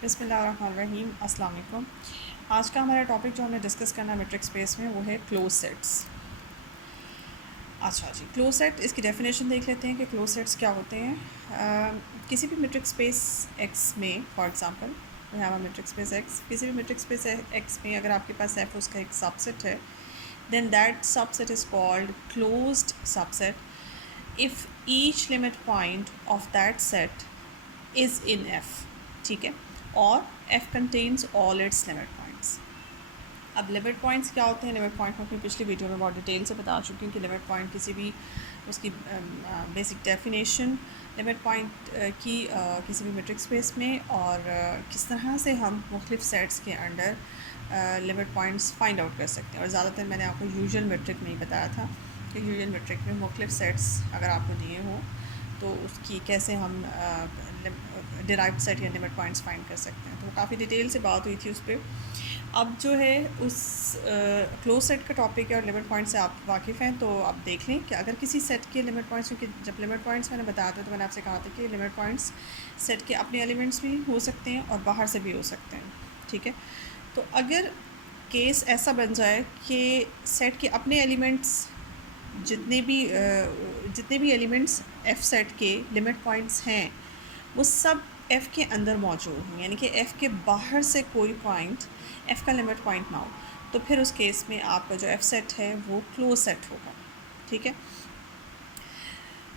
बिस्मिल्लाहिर्रहमानिर्रहीम अस्सलाम वालेकुम। आज का हमारा टॉपिक जो हमें डिस्कस करना है मेट्रिक स्पेस में वो है क्लोज सेट्स। अच्छा जी, क्लोज सेट इसकी डेफिनेशन देख लेते हैं कि क्लोज सेट्स क्या होते हैं। किसी भी मेट्रिक स्पेस एक्स में, for example we have a metric space X, किसी भी मेट्रिक स्पेस एक्स में अगर आपके पास एफ उसका एक सबसेट है, then that subset is called closed subset if each limit point of that set is in F. ठीक है, और F contains all its limit points. अब लिमिट पॉइंट्स क्या होते हैं? लिमिट पॉइंट मैं अपनी पिछली वीडियो में बहुत डिटेल से बता चुकी हूँ कि लिमिट पॉइंट किसी भी उसकी बेसिक डेफिनेशन लिमिट पॉइंट की किसी भी मेट्रिक स्पेस में, और किस तरह से हम मुख्तलिफ सेट्स के under limit points find out कर सकते हैं। और ज़्यादातर मैंने आपको यूजुअल मेट्रिक में ही बताया था कि यूजुअल मेट्रिक में मुख्तलिफ सेट्स अगर आपको दिए हों तो उसकी कैसे हम डिराइव्ड सेट या लिमिट पॉइंट्स फाइंड कर सकते हैं। तो काफ़ी डिटेल से बात हुई थी उस पर। अब जो है उस क्लोज सेट का टॉपिक है और लिमिट पॉइंट से आप वाकिफ़ हैं तो आप देख लें कि अगर किसी सेट के लिमिट पॉइंट्स, क्योंकि जब लिमिट पॉइंट्स मैंने बताया था तो मैंने आपसे कहा था कि लिमिट पॉइंट्स सेट के अपने एलिमेंट्स भी हो सकते हैं और बाहर से भी हो सकते हैं। ठीक है, तो अगर केस ऐसा बन जाए कि सेट के अपने एलिमेंट्स जितने भी एलिमेंट्स एफ़ सेट के लिमिट पॉइंट्स हैं वो सब एफ़ के अंदर मौजूद हैं, यानी कि एफ़ के बाहर से कोई पॉइंट एफ़ का लिमिट पॉइंट ना हो, तो फिर उस केस में आपका जो एफ़ सेट है वो क्लोज सेट होगा। ठीक है,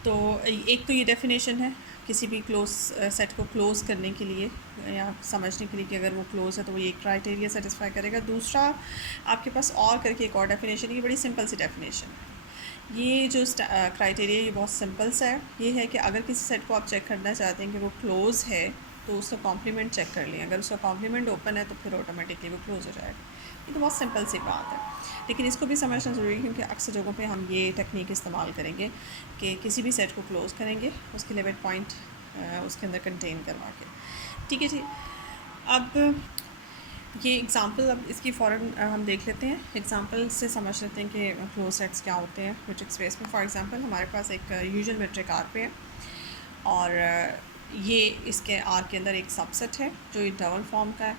तो एक तो ये डेफिनेशन है किसी भी क्लोज सेट को क्लोज़ करने के लिए या समझने के लिए कि अगर वो क्लोज़ है तो वो ये क्राइटेरिया सेटिस्फाई करेगा। दूसरा आपके पास और करके एक और डेफिनेशन, ये बड़ी सिंपल सी डेफिनेशन है। ये जो क्राइटेरिया ये बहुत सिंपल सा है। ये है कि अगर किसी सेट को आप चेक करना चाहते हैं कि वो क्लोज़ है तो उसका कॉम्प्लीमेंट चेक कर लें। अगर उसका कॉम्प्लीमेंट ओपन है तो फिर ऑटोमेटिकली वो क्लोज़ हो जाएगा। ये तो बहुत सिंपल सी बात है, लेकिन इसको भी समझना ज़रूरी है क्योंकि अक्सर जगहों पे हम ये टेक्निक इस्तेमाल करेंगे कि किसी भी सेट को क्लोज़ करेंगे उसके लिमिट पॉइंट उसके अंदर कंटेन करवा के। ठीक है जी, अब ये एग्ज़ाम्पल, अब इसकी फ़ौरन हम देख लेते हैं, एग्ज़ाम्पल से समझ लेते हैं कि क्लोज सेट्स क्या होते हैं मेट्रिक स्पेस में। फॉर एग्ज़ाम्पल हमारे पास एक यूजुअल मेट्रिक आर पे है और ये इसके आर के अंदर एक सबसेट है जो इंटरवल फॉर्म का है,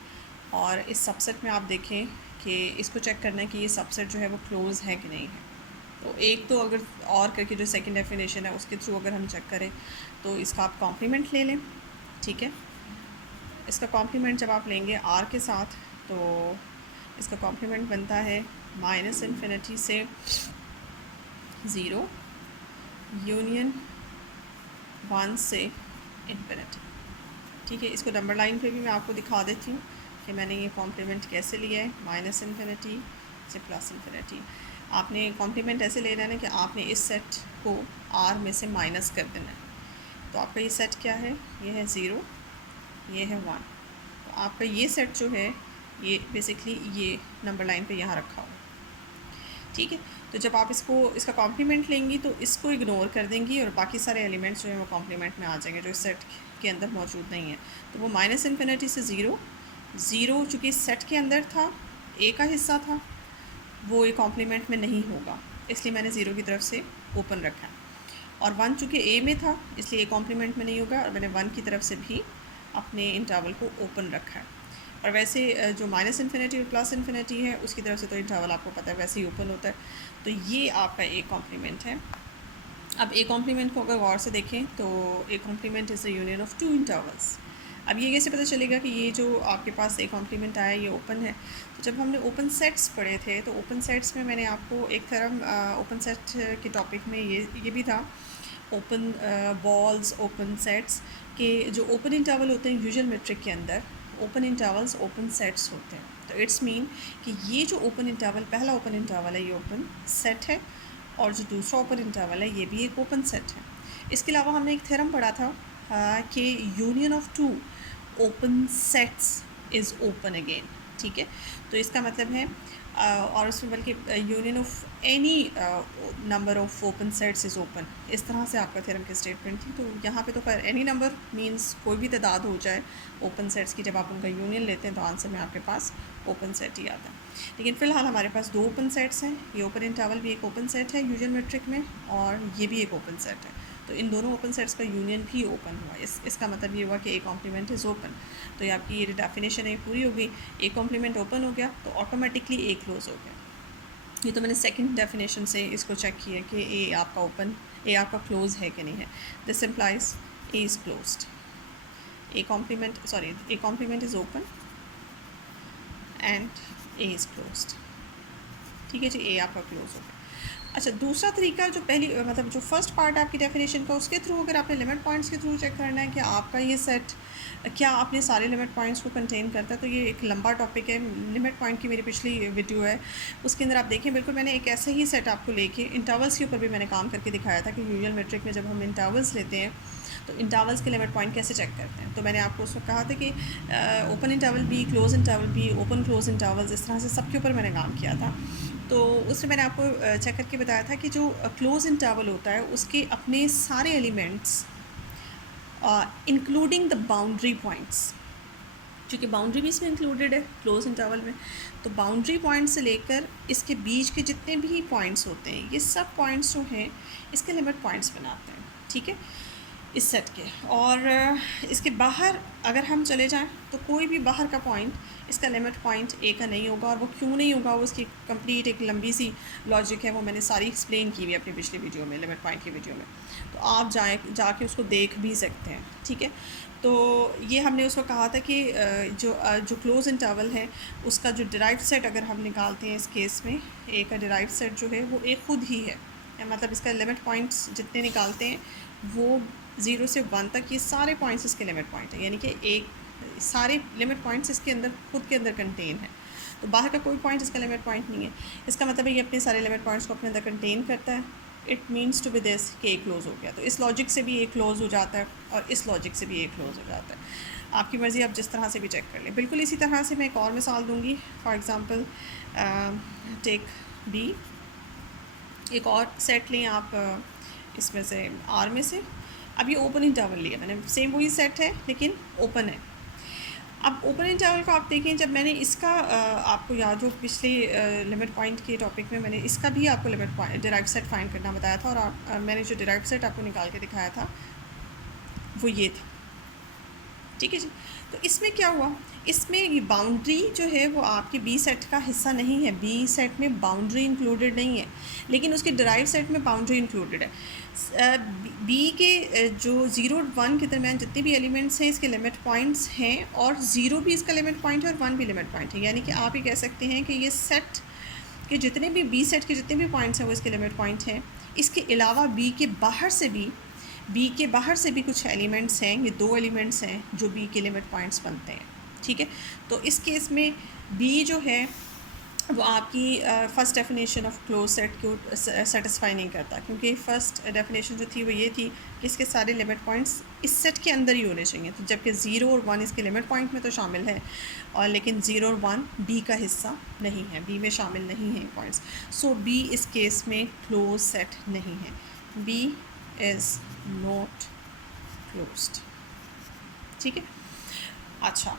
और इस सबसेट में आप देखें कि इसको चेक करना है कि ये सबसेट जो है वो क्लोज़ है कि नहीं है। तो एक तो अगर और करके जो सेकंड डेफिनेशन है उसके थ्रू अगर हम चेक करें तो इसका आप कॉम्प्लीमेंट ले लें। ठीक है, इसका कॉम्प्लीमेंट जब आप लेंगे आर के साथ तो इसका कॉम्प्लीमेंट बनता है माइनस इन्फिनिटी से ज़ीरो यूनियन वन से इन्फिनिटी। ठीक है, इसको नंबर लाइन पे भी मैं आपको दिखा देती हूँ कि मैंने ये कॉम्प्लीमेंट कैसे लिया है, माइनस इन्फिनिटी से प्लस इन्फिनिटी। आपने कॉम्प्लीमेंट ऐसे ले लेना है कि आपने इस सेट को आर में से माइनस कर देना है। तो आपका ये सेट क्या है? ये है ज़ीरो, ये है वन। तो आपका ये सेट जो है ये बेसिकली ये नंबर लाइन पे यहाँ रखा हुआ है। ठीक है, तो जब आप इसका कॉम्प्लीमेंट लेंगी तो इसको इग्नोर कर देंगी और बाकी सारे एलिमेंट्स जो हैं वो कॉम्प्लीमेंट में आ जाएंगे जो इस सेट के अंदर मौजूद नहीं है। तो वो माइनस इन्फिनिटी से ज़ीरो, ज़ीरो चूँकि इस सेट के अंदर था, ए का हिस्सा था, वो ये कॉम्प्लीमेंट में नहीं होगा, इसलिए मैंने ज़ीरो की तरफ से ओपन रखा है। और वन चूँकि ए में था इसलिए ए कॉम्प्लीमेंट में नहीं होगा, और मैंने वन की तरफ से भी अपने इंटरवल को ओपन रखा है। और वैसे जो माइनस इन्फिनिटी और प्लस इन्फिनिटी है उसकी तरफ से तो इंटरवल आपको पता है वैसे ही ओपन होता है। तो ये आपका ए कॉम्प्लीमेंट है। अब ए कॉम्प्लीमेंट को अगर गौर से देखें तो A complement is the union of two intervals. अब ये कैसे पता चलेगा कि ये जो आपके पास ए कॉम्प्लीमेंट आया ये ओपन है? तो जब हमने ओपन सेट्स पढ़े थे तो ओपन सेट्स में मैंने आपको एक थ्योरम ओपन सेट के टॉपिक में ये भी था, ओपन बॉल्स ओपन सेट्स के जो ओपन इंटरवल होते हैं यूजुअल मेट्रिक के अंदर, ओपन इंटरवल्स ओपन सेट्स होते हैं। तो इट्स मीन कि ये जो ओपन इंटरवल, पहला ओपन इंटरवल है ये ओपन सेट है, और जो दूसरा ओपन इंटरवल है ये भी एक ओपन सेट है। इसके अलावा हमने एक थ्योरम पढ़ा था कि union of two open sets is open again. ठीक है, तो इसका मतलब है और उसमें बल्कि union of any number of open sets is open, इस तरह से आपका थ्योरम की स्टेटमेंट थी। तो यहाँ पे तो खैर एनी नंबर मींस कोई भी तादाद हो जाए ओपन सेट्स की, जब आप उनका यूनियन लेते हैं तो आंसर में आपके पास ओपन सेट ही आता है। लेकिन फ़िलहाल हमारे पास दो ओपन सेट्स हैं, ये ओपन इंटरवल भी एक ओपन सेट है यूजुअल मेट्रिक में, और ये भी एक ओपन सेट है। तो इन दोनों ओपन सेट्स का यूनियन भी ओपन हुआ। इसका मतलब ये हुआ कि ए कॉम्प्लीमेंट इज़ ओपन। तो ये आपकी ये डेफिनेशन है पूरी हो गई। ए कॉम्प्लीमेंट ओपन हो गया तो ऑटोमेटिकली ए क्लोज हो गया। ये तो मैंने सेकंड डेफिनेशन से इसको चेक किया कि ए आपका ओपन, ए आपका क्लोज है कि नहीं है। This implies A is closed. A complement is open and A is closed. ठीक है जी, ए आपका क्लोज हो गया। अच्छा, दूसरा तरीका जो पहली मतलब जो फर्स्ट पार्ट आपकी डेफिनेशन का, उसके थ्रू अगर आपने लिमिट पॉइंट्स के थ्रू चेक करना है कि आपका ये सेट क्या आपने सारे लिमिट पॉइंट्स को कंटेन करता है, तो ये एक लंबा टॉपिक है। लिमिट पॉइंट की मेरी पिछली वीडियो है, उसके अंदर आप देखें, बिल्कुल मैंने एक ऐसे ही सेट आपको लेके इंटरवल्स के ऊपर भी मैंने काम करके दिखाया था कि यूजुअल मेट्रिक में जब हम इंटरवल्स लेते हैं तो इंटरवल्स के लिमिट पॉइंट कैसे चेक करते हैं। तो मैंने आपको उसमें कहा था कि open interval B, close interval B, open close intervals, इस तरह से सबके ऊपर मैंने काम किया था। तो उसमें मैंने आपको चेक करके बताया था कि जो क्लोज इंटरवल होता है उसके अपने सारे elements including the boundary points, क्योंकि बाउंड्री भी इसमें इंक्लूडेड है क्लोज इंटरवल में, तो बाउंड्री पॉइंट से लेकर इसके बीच के जितने भी पॉइंट्स होते हैं, ये सब पॉइंट्स जो हैं इसके लिमिट पॉइंट्स बनाते हैं। ठीक है, इस सेट के। और इसके बाहर अगर हम चले जाएं तो कोई भी बाहर का पॉइंट इसका लिमिट पॉइंट ए का नहीं होगा। और वो क्यों नहीं होगा, वो उसकी कंप्लीट एक लंबी सी लॉजिक है, वो मैंने सारी एक्सप्लेन की हुई है अपनी पिछली वीडियो में, लिमिट पॉइंट की वीडियो में, तो आप जाके उसको देख भी सकते हैं। ठीक है, तो ये हमने उसको कहा था कि जो क्लोज इंटरवल है उसका जो डिराइव्ड सेट अगर हम निकालते हैं, इस केस में ए का डिराइव्ड सेट जो है वो ए खुद ही है, मतलब इसका लिमिट पॉइंट्स जितने निकालते हैं वो 0 से 1 तक, ये सारे पॉइंट्स इसके लिमिट पॉइंट है, यानी कि एक सारे लिमिट पॉइंट्स इसके अंदर खुद के अंदर कंटेन है। तो बाहर का कोई पॉइंट इसका लिमिट पॉइंट नहीं है। इसका मतलब है ये अपने सारे लिमिट पॉइंट्स को अपने अंदर कंटेन करता है। It means to be this कि ए क्लोज हो गया। तो इस लॉजिक से भी ए क्लोज हो जाता है और इस लॉजिक से भी ए क्लोज हो जाता है। आपकी मर्ज़ी, आप जिस तरह से भी चेक कर लें। बिल्कुल इसी तरह से मैं एक और मिसाल दूँगी। फॉर एग्ज़ाम्पल टेक बी, एक और सेट लें आप इसमें से आर में से। अब ये ओपन इंटरवल लिया मैंने, सेम वही सेट है लेकिन ओपन है। अब ओपन इंटरवल को आप देखें, जब मैंने इसका आपको याद हो पिछले लिमिट पॉइंट के टॉपिक में मैंने इसका भी आपको limit point derive set find करना बताया था, और मैंने जो डिराइव सेट आपको निकाल के दिखाया था वो ये था। ठीक है जी, तो इसमें क्या हुआ, इसमें ये बाउंड्री जो है वो आपके बी सेट का हिस्सा नहीं है। बी सेट में बाउंड्री इंक्लूडेड नहीं है, लेकिन उसके डिराइव सेट में बाउंड्री इंक्लूडेड है। बी के जो 0 और 1 के दरमियान जितने भी एलिमेंट्स हैं इसके लिमिट पॉइंट्स हैं, और 0 भी इसका लिमिट पॉइंट है और 1 भी लिमिट पॉइंट है। यानी कि आप ये कह सकते हैं कि ये सेट के जितने भी बी सेट के जितने भी पॉइंट्स हैं वो इसके लिमिट पॉइंट हैं। इसके अलावा बी के बाहर से भी कुछ एलिमेंट्स हैं, ये 2 एलिमेंट्स हैं जो बी के लिमिट पॉइंट्स बनते हैं। ठीक है, तो इस केस में बी जो है वो आपकी first definition of close set को सेटिस्फाई नहीं करता, क्योंकि फ़र्स्ट डेफिनेशन जो थी वो ये थी कि इसके सारे लिमिट पॉइंट्स इस सेट के अंदर ही होने चाहिए। तो जबकि 0 और 1 इसके लिमिट पॉइंट में तो शामिल है, और लेकिन 0 और 1 बी का हिस्सा नहीं है, बी में शामिल नहीं है पॉइंट्स। सो बी इस केस में क्लोज सेट नहीं है। B is not closed. ठीक है, अच्छा,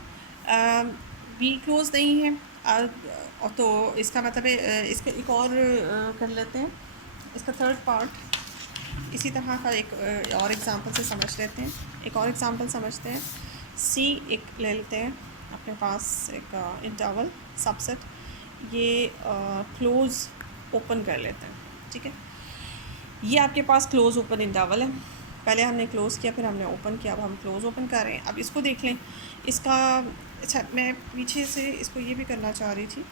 बी क्लोज नहीं है, और तो इसका मतलब है इसका एक और कर लेते हैं, इसका थर्ड पार्ट इसी तरह का एक और एग्जांपल से समझ लेते हैं। एक और एग्जांपल समझते हैं। सी एक ले लेते हैं अपने पास, एक इंटरवल सबसेट, ये क्लोज ओपन कर लेते हैं। ठीक है, ये आपके पास क्लोज ओपन इंटरवल है। पहले हमने क्लोज़ किया, फिर हमने ओपन किया, अब हम क्लोज़ ओपन कर रहे हैं। अब इसको देख लें, इसका अच्छा मैं पीछे से इसको ये भी करना चाह रही थी।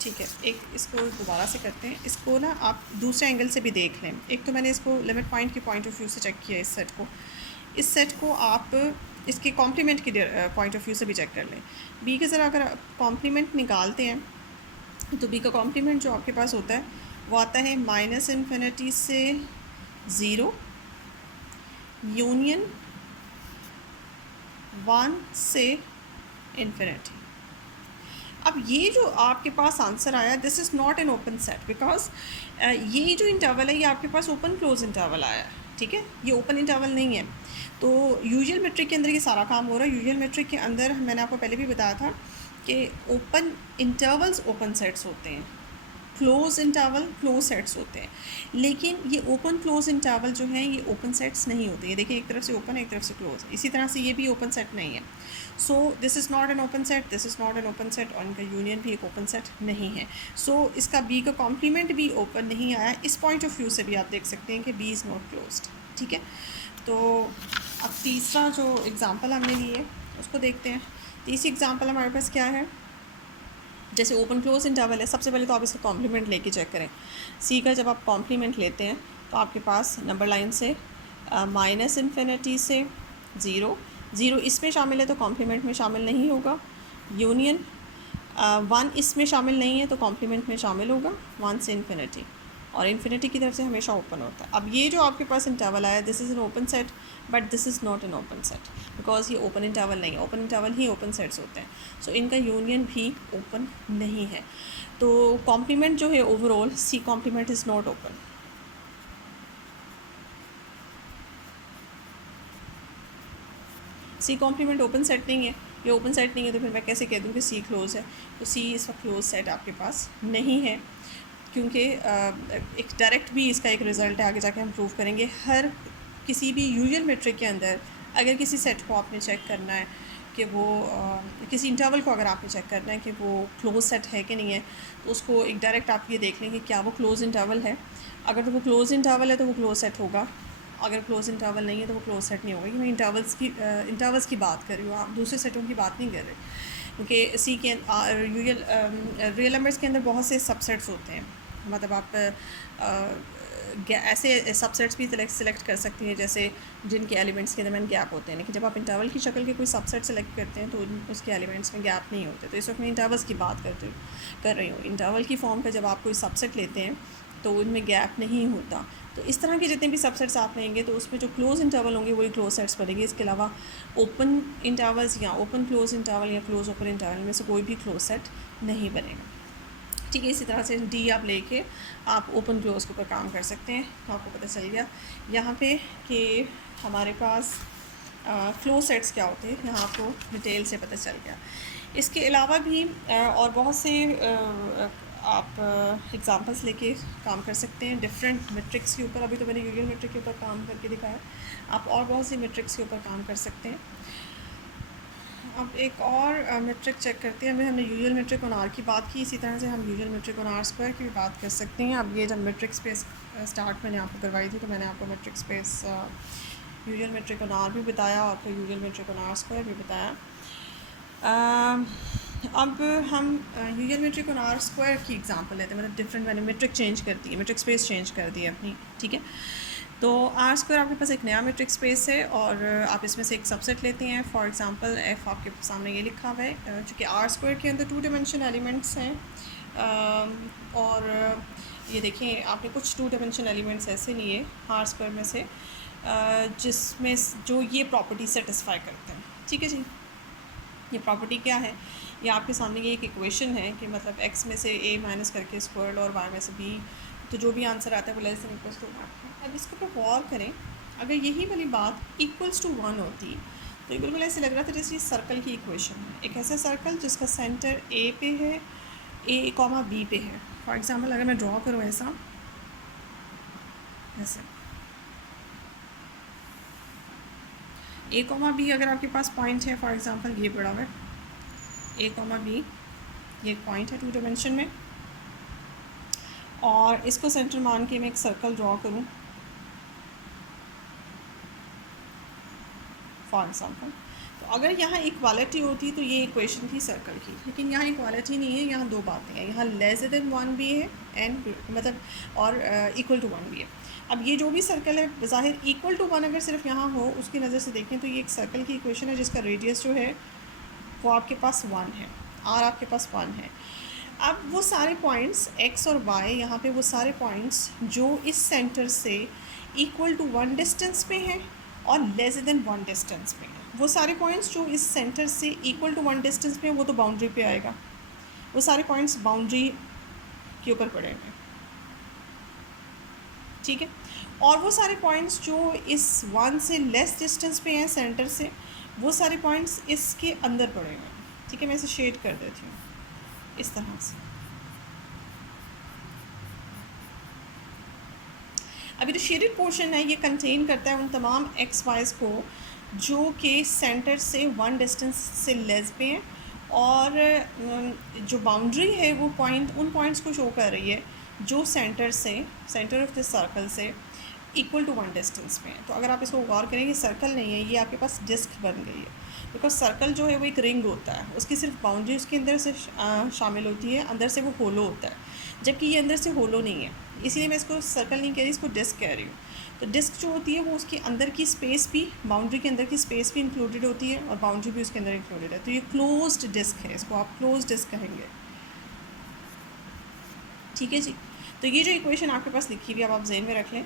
ठीक है, एक इसको दोबारा से करते हैं। इसको ना आप दूसरे एंगल से भी देख लें। एक तो मैंने इसको लिमिट पॉइंट के पॉइंट ऑफ व्यू से चेक किया, इस सेट को आप इसके कॉम्प्लीमेंट के पॉइंट ऑफ व्यू से भी चेक कर लें। बी के ज़रा अगर कॉम्प्लीमेंट निकालते हैं तो बी का कॉम्प्लीमेंट जो आपके पास होता है वो आता है -∞ से 0 यूनियन 1 से इन्फिनिटी। अब ये जो आपके पास आंसर आया, this is not an open set, because ये जो इंटरवल है ये आपके पास ओपन क्लोज इंटरवल आया है। ठीक है, ये ओपन इंटरवल नहीं है। तो यूजुअल मेट्रिक के अंदर ये सारा काम हो रहा है। यूजुअल मेट्रिक के अंदर मैंने आपको पहले भी बताया था कि ओपन इंटरवल्स ओपन सेट्स होते हैं, क्लोज इंटरवल क्लोज सेट्स होते हैं, लेकिन ये ओपन क्लोज इंटरवल जो है ये ओपन सेट्स नहीं होते। ये देखिए एक तरफ से ओपन एक तरफ से क्लोज, इसी तरह से ये भी ओपन सेट नहीं है। So this is not an open set, this is not an open set, और इनका यूनियन भी एक ओपन सेट नहीं है। सो इसका बी का कॉम्प्लीमेंट भी ओपन नहीं आया। इस पॉइंट ऑफ व्यू से भी आप देख सकते हैं कि बी इज़ नॉट क्लोज्ड। ठीक है, तो अब तीसरा जो एग्ज़ाम्पल हमने लिए उसको देखते हैं। तीसरी एग्ज़ाम्पल हमारे पास क्या है, जैसे ओपन क्लोज इंटरवल है। सबसे पहले तो आप इसका कॉम्प्लीमेंट लेके चेक करें। सी का जब आप कॉम्प्लीमेंट लेते हैं तो आपके पास नंबर लाइन से माइनस इन्फिनिटी से ज़ीरो, ज़ीरो इसमें शामिल है तो कॉम्प्लीमेंट में शामिल नहीं होगा। यूनियन 1 इसमें शामिल नहीं है तो कॉम्प्लीमेंट में शामिल होगा 1 से इन्फिनिटी, और इन्फिनिटी की तरफ से हमेशा ओपन होता है। अब ये जो आपके पास इंटरवल आया, this is an open set, but this is not an open set because ये ओपन इंटरवल नहीं है। ओपन इंटरवल ही ओपन सेट्स होते हैं, सो इनका यूनियन भी ओपन नहीं है। तो कॉम्प्लीमेंट जो है overall C complement is not open. C complement open set नहीं है, ये ओपन सेट नहीं है, तो फिर मैं कैसे कह दूँ कि सी क्लोज है। तो सी इस वक्त क्लोज सेट आपके पास नहीं है, क्योंकि एक डायरेक्ट भी इसका एक रिज़ल्ट है, आगे जाके हम प्रूव करेंगे। हर किसी भी यूजुअल मेट्रिक के अंदर अगर किसी सेट को आपने चेक करना है कि वो किसी इंटरवल को अगर आपने चेक करना है कि वो क्लोज सेट है कि नहीं है, तो उसको एक डायरेक्ट आप ये देख लेंगे क्या वो क्लोज इंटरवल है। अगर तो वो क्लोज इंटरवल है तो वो क्लोज सेट होगा, अगर क्लोज इंटरवल नहीं है तो वो क्लोज सेट नहीं होगा। ये मैं इंटरवल्स की बात कर रही हूँ, आप दूसरे सेटों की बात नहीं कर रहे, क्योंकि सी के रियल नंबर्स के अंदर बहुत से सबसेट्स होते हैं। मतलब आप ऐसे सबसेट्स भी सिलेक्ट कर सकती हैं जैसे जिनके एलिमेंट्स के दरमियान गैप होते हैं, लेकिन जब आप इंटरवल की शक्ल के कोई सबसेट सेलेक्ट करते हैं तो उसके एलिमेंट्स में गैप नहीं होते। तो इस वक्त मैं इंटरवल्स की बात कर रही हूँ। इंटरवल की फॉर्म का जब आप कोई सबसेट लेते हैं तो उनमें गैप नहीं होता। तो इस तरह के जितने भी सबसेट्स आप लेंगे तो उसमें जो क्लोज इंटरवल होंगे वही क्लोज सेट्स बनेंगे। इसके अलावा ओपन इंटरवल्स या ओपन क्लोज इंटरवल या क्लोज ओपन इंटरवल में से कोई भी क्लोज सेट नहीं बनेगा। ठीक है, इसी तरह से डी आप लेके आप ओपन क्लोज के ऊपर काम कर सकते हैं। तो आपको पता चल गया यहाँ पे कि हमारे पास क्लोज सेट्स क्या होते हैं, यहाँ आपको डिटेल से पता चल गया। इसके अलावा भी और बहुत से आप एग्ज़ाम्पल्स लेके काम कर सकते हैं डिफरेंट मेट्रिक्स के ऊपर। अभी तो मैंने यूजुअल मेट्रिक के ऊपर काम करके दिखाया, आप और बहुत सी मेट्रिक्स के ऊपर काम कर सकते हैं। अब एक और मेट्रिक चेक करते हैं। हमने यूजुअल मेट्रिक ऑन आर की बात की, इसी तरह से हम usual metric on R square की भी बात कर सकते हैं। अब ये जब मेट्रिक स्पेस स्टार्ट मैंने आपको करवाई थी तो मैंने आपको metric space usual metric on R भी बताया और फिर usual metric on R square भी बताया। अब हम usual metric on R square की एग्जांपल लेते हैं। मतलब डिफरेंट मैंने मेट्रिक चेंज कर दी है, मेट्रिक स्पेस चेंज कर दी है अपनी। ठीक है, तो आर स्क्वायर आपके पास एक नया मेट्रिक स्पेस है और आप इसमें से एक सबसेट लेते हैं। फॉर एग्जांपल एफ़ आपके सामने ये लिखा हुआ है, चूँकि आर स्क्वायर के अंदर 2 डायमेंशन एलिमेंट्स हैं और ये देखिए आपने कुछ 2 डायमेंशन एलिमेंट्स ऐसे लिए आर स्क्वायर में से जिसमें जो ये प्रॉपर्टी सेटिस्फाई करते हैं। ठीक है जी, ये प्रॉपर्टी क्या है, ये आपके सामने ये एक इक्वेशन है कि मतलब x में से a माइनस करके स्क्वायर और y में से b, तो जो भी आंसर आता है वो लेस देन इक्वल्स टू 1। अब इसको ऊपर गौर करें, अगर यही वाली बात इक्वल्स टू 1 होती तो ये बिल्कुल ऐसे लग रहा था जैसे ये सर्कल की इक्वेशन है। एक ऐसा सर्कल जिसका सेंटर a पे है, a कॉमा b पे है। फॉर एग्ज़ाम्पल अगर मैं ड्रॉ करूँ ऐसा, ऐसे a कॉमा b अगर आपके पास पॉइंट है, फॉर एग्ज़ाम्पल ये बड़ा हुआ है a कॉमा b, ये एक पॉइंट है 2 डायमेंशन में, और इसको सेंटर मान के मैं एक सर्कल ड्रॉ करूँ फॉर एग्ज़ाम्पल। तो अगर यहाँ इक्वालिटी होती तो ये इक्वेशन थी सर्कल की, लेकिन यहाँ इक्वालिटी नहीं है। यहाँ 2 बातें हैं, यहाँ लेस देन 1 भी है एंड मतलब और इक्वल टू 1 भी है। अब ये जो भी सर्कल है बज़ाहिर इक्वल टू 1 अगर सिर्फ यहाँ हो उसकी नज़र से देखें तो ये एक सर्कल की इक्वेशन है जिसका रेडियस जो है वो आपके पास 1 है, आर आपके पास 1 है। अब वो सारे पॉइंट्स x और y, यहाँ पे वो सारे पॉइंट्स जो इस सेंटर से इक्वल टू 1 डिस्टेंस पे हैं और लेस देन 1 डिस्टेंस पे हैं, वो सारे पॉइंट्स जो इस सेंटर से इक्वल टू 1 डिस्टेंस पे हैं वो तो बाउंड्री पे आएगा, वो सारे पॉइंट्स बाउंड्री के ऊपर पड़े हुए हैं। ठीक है, और वो सारे पॉइंट्स जो इस 1 से लेस डिस्टेंस पे हैं सेंटर से, वो सारे पॉइंट्स इसके अंदर पड़े हुए हैं। ठीक है, मैं इसे शेड कर देती हूँ इस तरह से। अभी जो शेडेड पोर्शन है ये कंटेन करता है उन तमाम एक्स वाइज को जो कि सेंटर से वन डिस्टेंस से लेस पे हैं, और जो बाउंड्री है वो पॉइंट उन पॉइंट्स को शो कर रही है जो सेंटर ऑफ द सर्कल से इक्वल टू वन डिस्टेंस में है। तो अगर आप इसको गौर करें कि सर्कल नहीं है, ये आपके पास डिस्क बन गई है, बिकॉज सर्कल जो है वो एक रिंग होता है, उसकी सिर्फ बाउंड्री उसके अंदर से शामिल होती है, अंदर से वो होलो होता है, जबकि ये अंदर से होलो नहीं है। इसीलिए मैं इसको सर्कल नहीं कह रही, इसको डिस्क कह रही हूँ। तो डिस्क जो होती है वो उसके अंदर की स्पेस भी, बाउंड्री के अंदर की स्पेस भी इंक्लूडेड होती है और बाउंड्री भी उसके अंदर इंक्लूडेड है। तो ये क्लोज्ड डिस्क है, इसको आप क्लोज डिस्क कहेंगे। ठीक है जी। तो ये जो इक्वेशन आपके पास लिखी हुई है आप जहन में रख लें,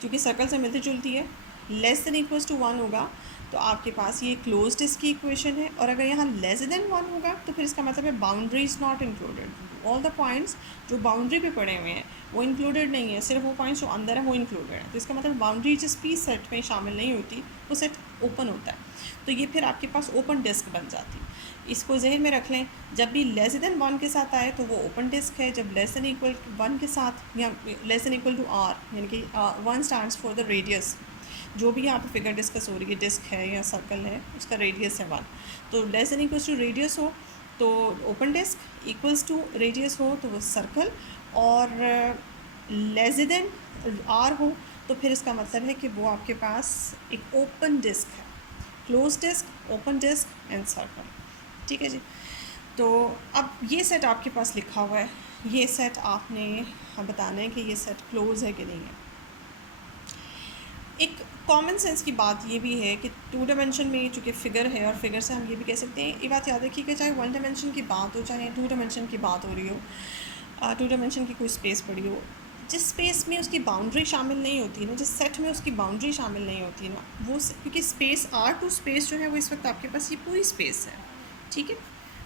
क्योंकि सर्कल से मिलती जुलती है। लेस देन इक्वल्स टू 1 होगा तो आपके पास ये क्लोज डिस्क की इक्वेशन है, और अगर यहाँ लेस देन 1 होगा तो फिर इसका मतलब है boundary is not included. All the points जो बाउंड्री पे पड़े हुए हैं वो इंक्लूडेड नहीं है, सिर्फ वो पॉइंट्स जो अंदर है वो इंक्लूडेड है। तो इसका मतलब बाउंड्री जिस भी सेट में शामिल नहीं होती वो सेट ओपन होता है, तो ये फिर आपके पास ओपन डिस्क बन जाती है। इसको जहन में रख लें, जब भी लेस देन 1 के साथ आए तो वो ओपन डिस्क है, जब लेस देन इक्वल 1 के साथ या less than equal to R, यानी कि 1 स्टैंड्स फॉर द रेडियस, जो भी यहाँ पे फिगर डिस्कस हो रही है, डिस्क है या सर्कल है, उसका रेडियस है 1। तो less than equals to radius हो तो open disc, equals to radius हो तो वो सर्कल, और लेस देन आर हो तो फिर इसका मतलब है कि वो आपके पास एक ओपन डिस्क है। Close disc, open disc and circle. ठीक है जी। तो अब ये सेट आपके पास लिखा हुआ है, ये सेट आपने बताना है कि ये सेट क्लोज है कि नहीं है। एक कॉमन सेंस की बात ये भी है कि 2 डायमेंशन में चूँकि फ़िगर है, और फिगर से हम ये भी कह सकते हैं, ये बात याद रखिए कि चाहे 1 डायमेंशन की बात हो चाहे 2 डायमेंशन की बात हो रही हो, 2 डायमेंशन की कोई स्पेस पड़ी हो, जिस स्पेस में उसकी बाउंड्री शामिल नहीं होती ना, जिस सेट में उसकी बाउंड्री शामिल नहीं होती ना, वो क्योंकि स्पेस R2 स्पेस जो है वो इस वक्त आपके पास ये पूरी स्पेस है। ठीक है,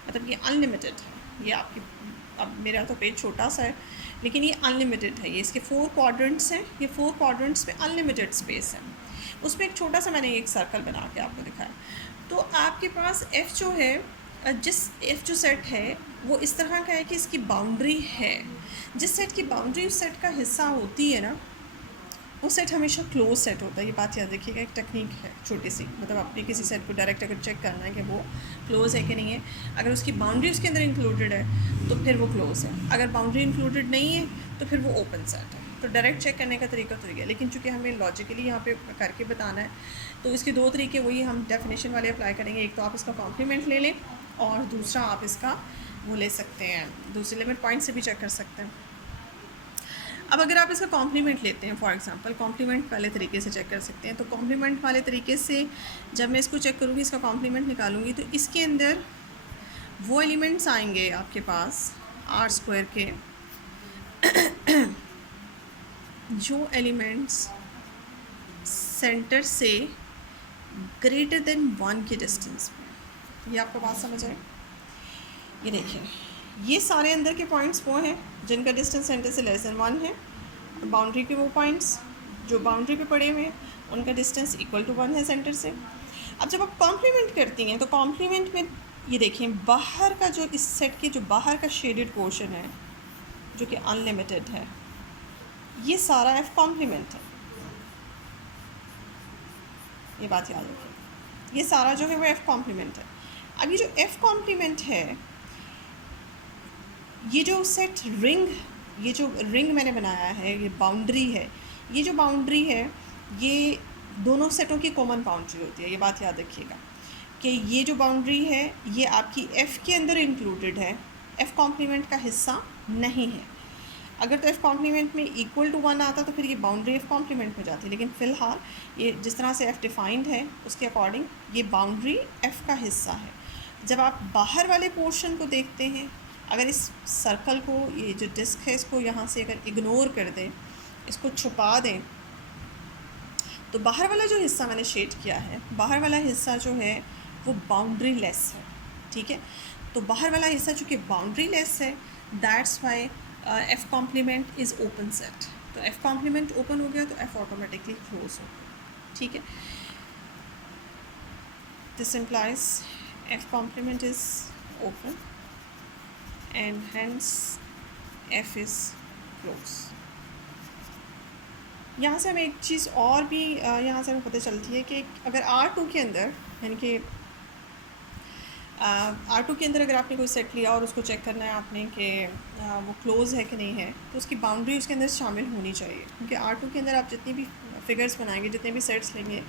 मतलब ये अनलिमिटेड है। ये आपकी, अब मेरा तो पेज छोटा सा है लेकिन ये अनलिमिटेड है। ये इसके 4 क्वाड्रेंट्स हैं, ये 4 क्वाड्रेंट्स में अनलिमिटेड स्पेस है। उसमें एक छोटा सा मैंने एक सर्कल बना के आपको दिखाया। तो आपके पास F जो है, जिस F जो सेट है वो इस तरह का है कि इसकी बाउंड्री है, जिस सेट की बाउंड्री उस सेट का हिस्सा होती है ना, वो सेट हमेशा क्लोज सेट होता है। ये बात याद रखिएगा, एक टेक्निक है छोटी सी, मतलब आपने किसी सेट को डायरेक्ट अगर चेक करना है कि वो क्लोज है कि नहीं है, अगर उसकी बाउंड्री उसके अंदर इंक्लूडेड है तो फिर वो क्लोज है, अगर बाउंड्री इंक्लूडेड नहीं है तो फिर वो ओपन सेट है। तो डायरेक्ट चेक करने का तरीका तो ये है, लेकिन चूंकि हमें लॉजिकली यहाँ पे करके बताना है तो इसके 2 तरीके वही हम डेफिनेशन वाले अप्लाई करेंगे। एक तो आप इसका कॉम्प्लीमेंट ले लें, और दूसरा आप इसका वो ले सकते हैं, दूसरे लिमिट पॉइंट से भी चेक कर सकते हैं। अब अगर आप इसका कॉम्प्लीमेंट लेते हैं, फॉर एग्जांपल कॉम्प्लीमेंट वाले तरीके से चेक कर सकते हैं। तो कॉम्प्लीमेंट वाले तरीके से जब मैं इसको चेक करूँगी, इसका कॉम्प्लीमेंट निकालूंगी, तो इसके अंदर वो एलिमेंट्स आएंगे आपके पास R² के जो एलिमेंट्स सेंटर से ग्रेटर देन 1 के डिस्टेंस में। ये आपको बात समझ आए? ये देखिए, ये सारे अंदर के पॉइंट्स वो हैं जिनका डिस्टेंस सेंटर से लेस देन 1 है, और बाउंड्री के वो पॉइंट्स जो बाउंड्री पे पड़े हुए हैं उनका डिस्टेंस इक्वल टू 1 है सेंटर से। अब जब आप कॉम्प्लीमेंट करती हैं तो कॉम्प्लीमेंट में ये देखें, बाहर का जो इस सेट के जो बाहर का शेडेड पोर्शन है जो कि अनलिमिटेड है, ये सारा F कॉम्प्लीमेंट है। ये बात याद रखिए, ये सारा जो है वो F कॉम्प्लीमेंट है। अब ये जो F कॉम्प्लीमेंट है, ये जो सेट रिंग, ये जो रिंग मैंने बनाया है, ये बाउंड्री है, ये जो बाउंड्री है ये दोनों सेटों की कॉमन बाउंड्री होती है। ये बात याद रखिएगा कि ये जो बाउंड्री है ये आपकी F के अंदर इंक्लूडेड है, F कॉम्प्लीमेंट का हिस्सा नहीं है। अगर तो F कॉम्प्लीमेंट में इक्वल टू 1 आता तो फिर ये बाउंड्री F कॉम्प्लीमेंट में जाती, लेकिन फ़िलहाल ये जिस तरह से F डिफाइंड है उसके अकॉर्डिंग ये बाउंड्री F का हिस्सा है। जब आप बाहर वाले पोर्शन को देखते हैं, अगर इस सर्कल को, ये जो डिस्क है, इसको यहाँ से अगर इग्नोर कर दें, इसको छुपा दें, तो बाहर वाला जो हिस्सा मैंने शेड किया है, बाहर वाला हिस्सा जो है वो बाउंड्री लेस है। ठीक है, तो बाहर वाला हिस्सा चूँकि बाउंड्री लेस है, that's why F complement is open set. तो F कॉम्प्लीमेंट ओपन हो गया तो F ऑटोमेटिकली क्लोज हो गया। ठीक है, this implies F complement is open and hence F is close। यहाँ से हमें एक चीज़ और भी यहाँ से हमें पता चलती है कि अगर R2 के अंदर, यानी कि R2 के अंदर अगर आपने कोई सेट लिया और उसको चेक करना है आपने कि वो क्लोज़ है कि नहीं है, तो उसकी बाउंड्री उसके अंदर शामिल होनी चाहिए, क्योंकि R2 के अंदर आप जितनी भी फिगर्स बनाएंगे, जितने भी सेट्स लेंगे,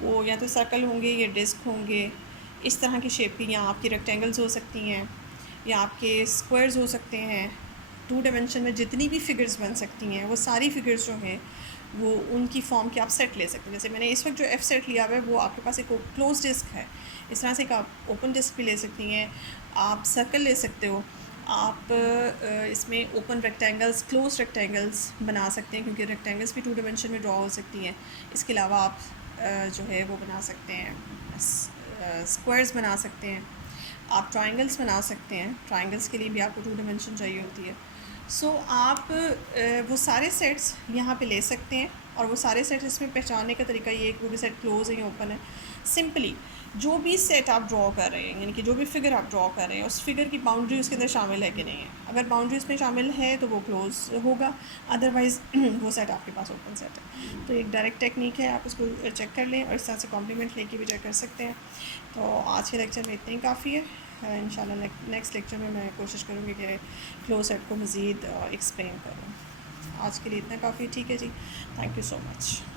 वो या तो सर्कल होंगे या डिस्क होंगे, इस तरह की शेप की, या आपकी रेक्टेंगल्स हो सकती हैं या आपके स्क्वायर्स हो सकते हैं। 2 डायमेंशन में जितनी भी फिगर्स बन सकती हैं, वो सारी फिगर्स जो हैं वो उनकी फॉर्म के आप सेट ले सकते हैं। जैसे मैंने इस वक्त जो एफ़ सेट लिया हुआ है, वो आपके पास एक क्लोज डिस्क है, इस तरह से एक आप ओपन डिस्क भी ले सकती हैं, आप सर्कल ले सकते हो, आप इसमें ओपन रेक्टेंगल्स, क्लोज रेक्टेंगल्स बना सकते हैं, क्योंकि रेक्टेंगल्स भी 2 डायमेंशन में ड्रॉ हो सकती हैं। इसके अलावा आप जो है वो बना सकते हैं, स्क्वायर्स बना सकते हैं, आप ट्रायंगल्स बना सकते हैं। ट्रायंगल्स के लिए भी आपको 2 डायमेंशन चाहिए होती है। सो आप वो सारे सेट्स यहाँ पे ले सकते हैं, और वो सारे सेट्स इसमें पहचानने का तरीका ये है कि वो भी सेट क्लोज है या ओपन है। सिंपली जो भी सेट आप ड्रॉ कर रहे हैं, यानी कि जो भी फिगर आप ड्रॉ कर रहे हैं, उस फिगर की बाउंड्री उसके अंदर शामिल है कि नहीं है। अगर बाउंड्री उसमें शामिल है तो वो क्लोज होगा, अदरवाइज़ वो सेट आपके पास ओपन सेट है। तो एक डायरेक्ट टेक्निक है, आप उसको चेक कर लें और इस तरह से कॉम्प्लीमेंट लेके भी चेक कर सकते हैं। तो आज के लेक्चर में इतना ही काफ़ी है। इंशाल्लाह नेक्स्ट लेक्चर में मैं कोशिश करूँगी कि क्लोज सेट को मज़ीद एक्सप्लेन करूँ। आज के लिए इतना काफ़ी, ठीक है जी। Thank you so much.